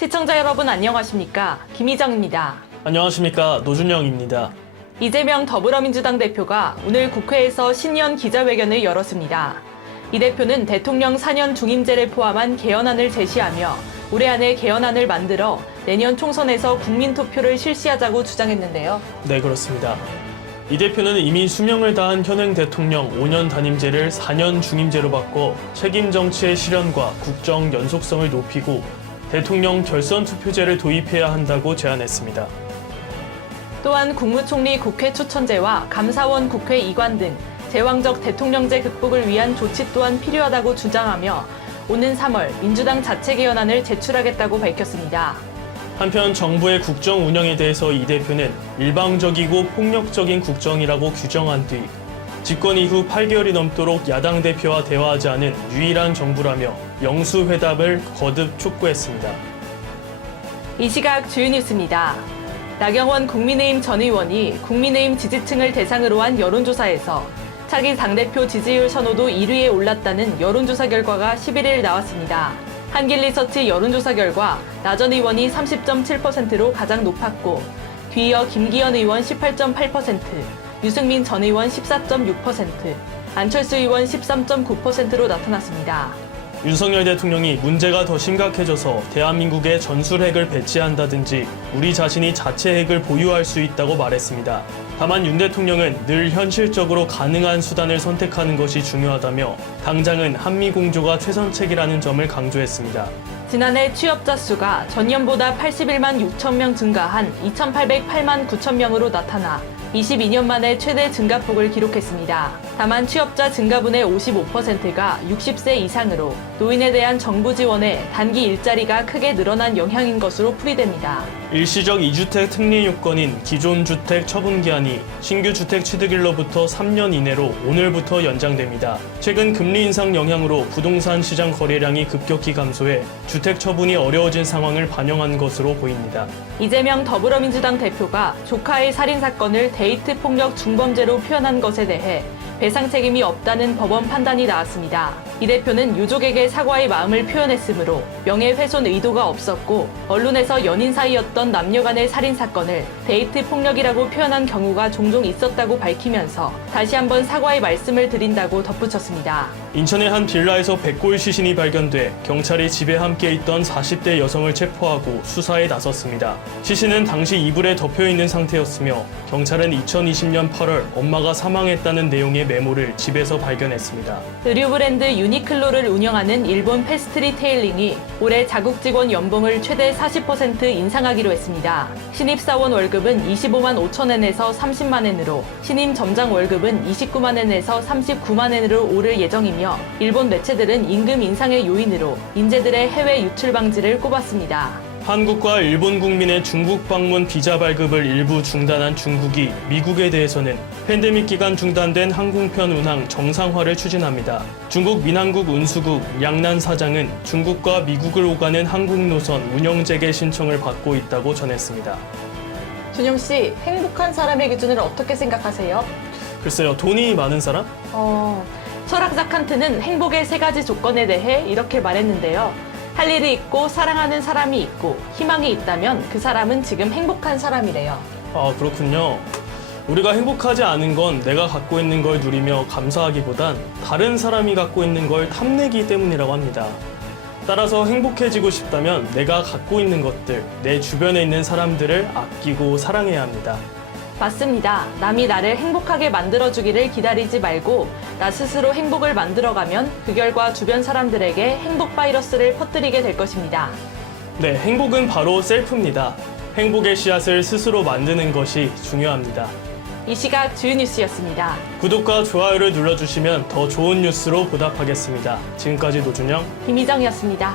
시청자 여러분 안녕하십니까? 김희정입니다. 안녕하십니까? 노준영입니다. 이재명 더불어민주당 대표가 오늘 국회에서 신년 기자회견을 열었습니다. 이 대표는 대통령 4년 중임제를 포함한 개헌안을 제시하며 올해 안에 개헌안을 만들어 내년 총선에서 국민투표를 실시하자고 주장했는데요. 네, 그렇습니다. 이 대표는 이미 수명을 다한 현행 대통령 5년 단임제를 4년 중임제로 바꿔 책임 정치의 실현과 국정 연속성을 높이고 대통령 결선 투표제를 도입해야 한다고 제안했습니다. 또한 국무총리 국회 추천제와 감사원 국회 이관 등 제왕적 대통령제 극복을 위한 조치 또한 필요하다고 주장하며 오는 3월 민주당 자체 개헌안을 제출하겠다고 밝혔습니다. 한편 정부의 국정 운영에 대해서 이 대표는 일방적이고 폭력적인 국정이라고 규정한 뒤 집권 이후 8개월이 넘도록 야당 대표와 대화하지 않은 유일한 정부라며 영수회담을 거듭 촉구했습니다. 이 시각 주요 뉴스입니다. 나경원 국민의힘 전 의원이 국민의힘 지지층을 대상으로 한 여론조사에서 차기 당대표 지지율 선호도 1위에 올랐다는 여론조사 결과가 11일 나왔습니다. 한길리서치 여론조사 결과 나 전 의원이 30.7%로 가장 높았고 뒤이어 김기현 의원 18.8%, 유승민 전 의원 14.6%, 안철수 의원 13.9%로 나타났습니다. 윤석열 대통령이 문제가 더 심각해져서 대한민국에 전술핵을 배치한다든지 우리 자신이 자체 핵을 보유할 수 있다고 말했습니다. 다만 윤 대통령은 늘 현실적으로 가능한 수단을 선택하는 것이 중요하다며 당장은 한미공조가 최선책이라는 점을 강조했습니다. 지난해 취업자 수가 전년보다 81만 6천 명 증가한 2,808만 9천 명으로 나타나 22년 만에 최대 증가폭을 기록했습니다. 다만 취업자 증가분의 55%가 60세 이상으로 노인에 대한 정부 지원에 단기 일자리가 크게 늘어난 영향인 것으로 풀이됩니다. 일시적 2주택 특례 요건인 기존 주택 처분 기한이 신규 주택 취득일로부터 3년 이내로 오늘부터 연장됩니다. 최근 금리 인상 영향으로 부동산 시장 거래량이 급격히 감소해 주택 처분이 어려워진 상황을 반영한 것으로 보입니다. 이재명 더불어민주당 대표가 조카의 살인 사건을 데이트 폭력 중범죄로 표현한 것에 대해 배상 책임이 없다는 법원 판단이 나왔습니다. 이 대표는 유족에게 사과의 마음을 표현했으므로 명예훼손 의도가 없었고 언론에서 연인 사이였던 남녀 간의 살인 사건을 데이트 폭력이라고 표현한 경우가 종종 있었다고 밝히면서 다시 한번 사과의 말씀을 드린다고 덧붙였습니다. 인천의 한 빌라에서 백골 시신이 발견돼 경찰이 집에 함께 있던 40대 여성을 체포하고 수사에 나섰습니다. 시신은 당시 이불에 덮여있는 상태였으며 경찰은 2020년 8월 엄마가 사망했다는 내용의 메모를 집에서 발견했습니다. 의류 브랜드 유니클로를 운영하는 일본 패스트리테일링이 올해 자국 직원 연봉을 최대 40% 인상하기로 했습니다. 신입사원 월급은 25만 5천 엔에서 30만 엔으로 신임 점장 월급은 29만 엔에서 39만 엔으로 오를 예정이며 일본 매체들은 임금 인상의 요인으로 인재들의 해외 유출 방지를 꼽았습니다. 한국과 일본 국민의 중국 방문 비자 발급을 일부 중단한 중국이 미국에 대해서는 팬데믹 기간 중단된 항공편 운항 정상화를 추진합니다. 중국 민항국 운수국 양난 사장은 중국과 미국을 오가는 항공 노선 운영 재개 신청을 받고 있다고 전했습니다. 준영 씨, 행복한 사람의 기준을 어떻게 생각하세요? 글쎄요, 돈이 많은 사람? 철학자 칸트는 행복의 3가지 조건에 대해 이렇게 말했는데요. 할 일이 있고 사랑하는 사람이 있고 희망이 있다면 그 사람은 지금 행복한 사람이래요. 아, 그렇군요. 우리가 행복하지 않은 건 내가 갖고 있는 걸 누리며 감사하기보단 다른 사람이 갖고 있는 걸 탐내기 때문이라고 합니다. 따라서 행복해지고 싶다면 내가 갖고 있는 것들, 내 주변에 있는 사람들을 아끼고 사랑해야 합니다. 맞습니다. 남이 나를 행복하게 만들어주기를 기다리지 말고 나 스스로 행복을 만들어가면 그 결과 주변 사람들에게 행복 바이러스를 퍼뜨리게 될 것입니다. 네, 행복은 바로 셀프입니다. 행복의 씨앗을 스스로 만드는 것이 중요합니다. 이 시각 주요 뉴스였습니다. 구독과 좋아요를 눌러주시면 더 좋은 뉴스로 보답하겠습니다. 지금까지 노준영, 김희정이었습니다.